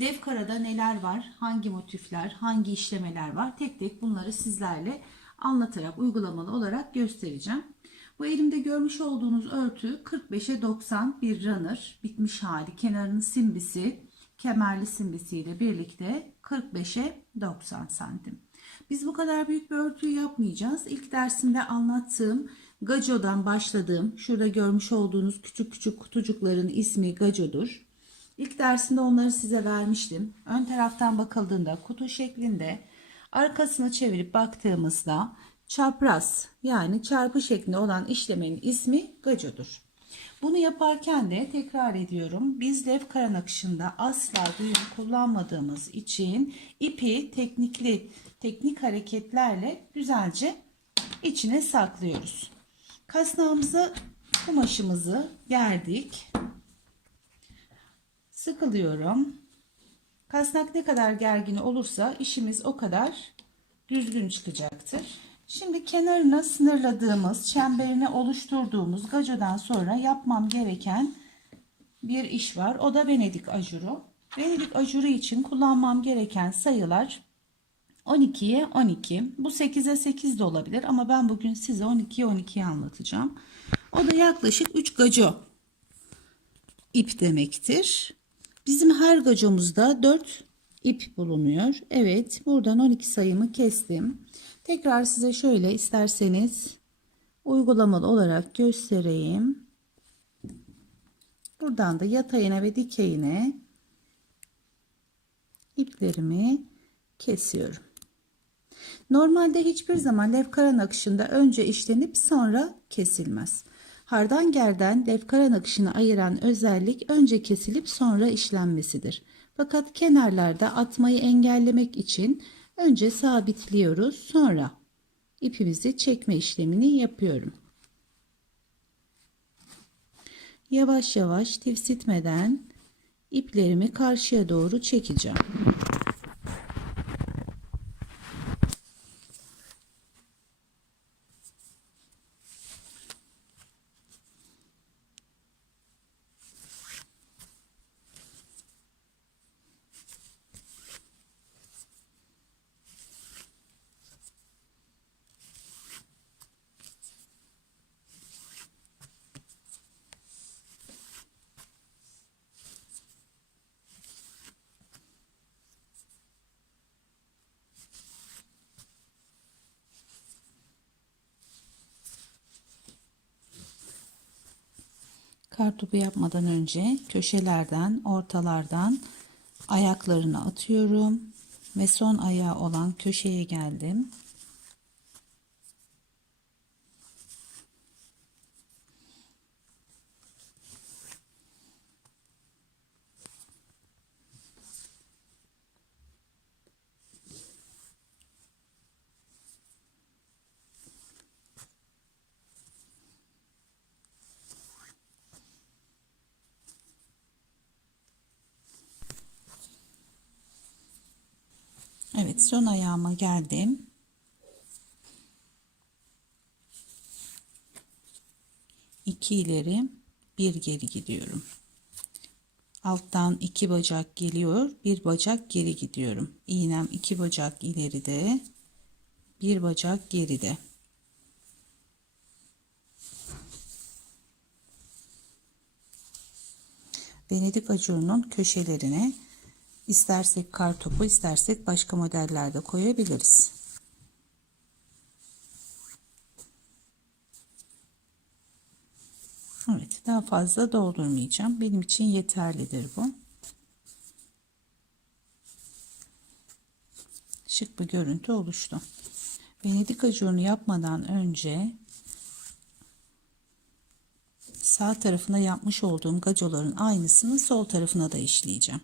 Levkara'da neler var, hangi motifler, hangi işlemeler var tek tek bunları sizlerle anlatarak, uygulamalı olarak göstereceğim. Bu elimde görmüş olduğunuz örtü 45'e 90 bir runner bitmiş hali. Kenarının simbisi, kemerli simbisiyle birlikte 45'e 90 santim. Biz bu kadar büyük bir örtüyü yapmayacağız. İlk dersimde anlattığım gacodan başladığım, şurada görmüş olduğunuz küçük küçük kutucukların ismi gacodur. İlk dersinde onları size vermiştim. Ön taraftan bakıldığında kutu şeklinde arkasını çevirip baktığımızda çapraz yani çarpı şeklinde olan işlemenin ismi gacodur. Bunu yaparken de tekrar ediyorum. Biz levkara nakışında asla düğüm kullanmadığımız için ipi teknikli teknik hareketlerle güzelce içine saklıyoruz. Kasnağımızı kumaşımızı gerdik. Sıkılıyorum. Kasnak ne kadar gergin olursa işimiz o kadar düzgün çıkacaktır. Şimdi kenarına sınırladığımız, çemberini oluşturduğumuz gacodan sonra yapmam gereken bir iş var. O da Venedik ajuru. Venedik ajuru için kullanmam gereken sayılar 12'ye 12. Bu 8'e 8 de olabilir ama ben bugün size 12'ye 12'yi anlatacağım. O da yaklaşık 3 gaco ip demektir. Bizim her gacomuzda 4 ip bulunuyor. Evet buradan 12 sayımı kestim. Tekrar size şöyle isterseniz uygulamalı olarak göstereyim. Buradan da yatayına ve dikeyine iplerimi kesiyorum. Normalde hiçbir zaman levkara nakışında önce işlenip sonra kesilmez. Hardan gerden levkara nakışını ayıran özellik önce kesilip sonra işlenmesidir. Fakat kenarlarda atmayı engellemek için önce sabitliyoruz sonra ipimizi çekme işlemini yapıyorum. Yavaş yavaş tivsitmeden iplerimi karşıya doğru çekeceğim. Kartopu yapmadan önce köşelerden, ortalardan ayaklarını atıyorum ve son ayağı olan köşeye geldim. Evet son ayağıma geldim. İki ileri bir geri gidiyorum. Alttan iki bacak geliyor. Bir bacak geri gidiyorum. İğnem iki bacak ileride. Bir bacak geride. Venedik acurunun köşelerine İstersek kar topu, istersek başka modellerde koyabiliriz. Evet, daha fazla doldurmayacağım. Benim için yeterlidir bu. Şık bir görüntü oluştu. Venedik acurunu yapmadan önce sağ tarafına yapmış olduğum gacoların aynısını sol tarafına da işleyeceğim.